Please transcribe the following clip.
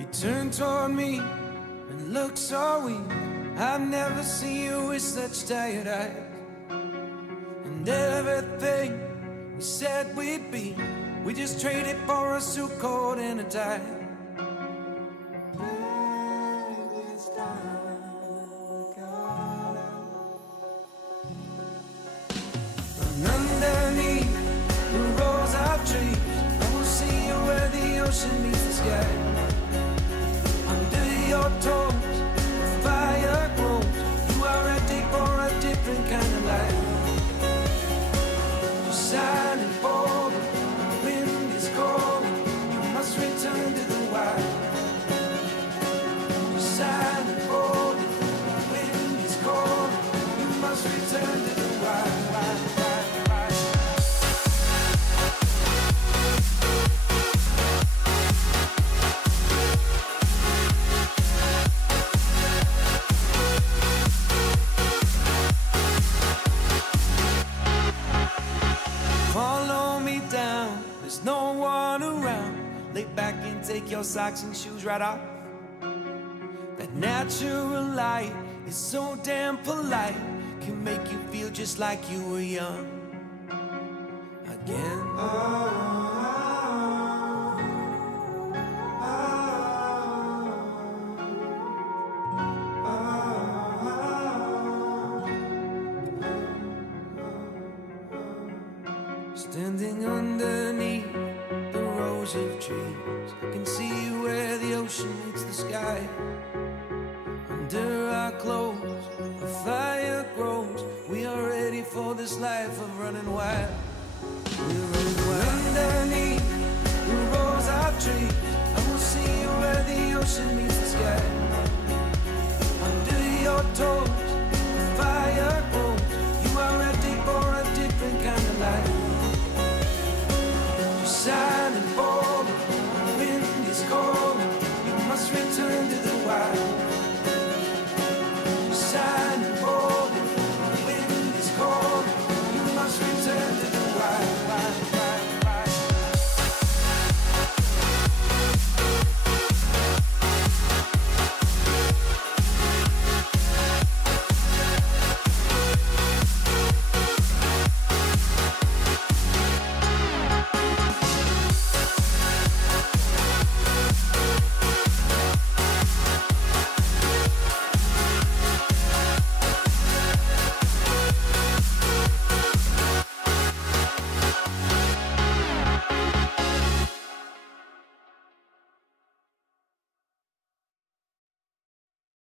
You turn toward me and look so weak. I've never seen you with such tired eyes. And everything we said we'd be, we just traded for a suit coat and a tie. And underneath the rows of trees, I will see you where the ocean meets the sky. Under your toes, the fire grows. You are ready for a different kind of life. You're silent for the wind is calling. You must return to the wild. You're silent for the wind is calling. You must return to the wild, wild, wild, wild. Follow me down, there's no one around. Lay back and take your socks and shoes right off. That natural light is so damn polite, can make you feel just like you were young again. Standing underneath the rows of trees, I can see where the ocean meets the sky. Under our clothes, a fire grows. We are ready for this life of running wild. We're running wild. Underneath the rows of trees,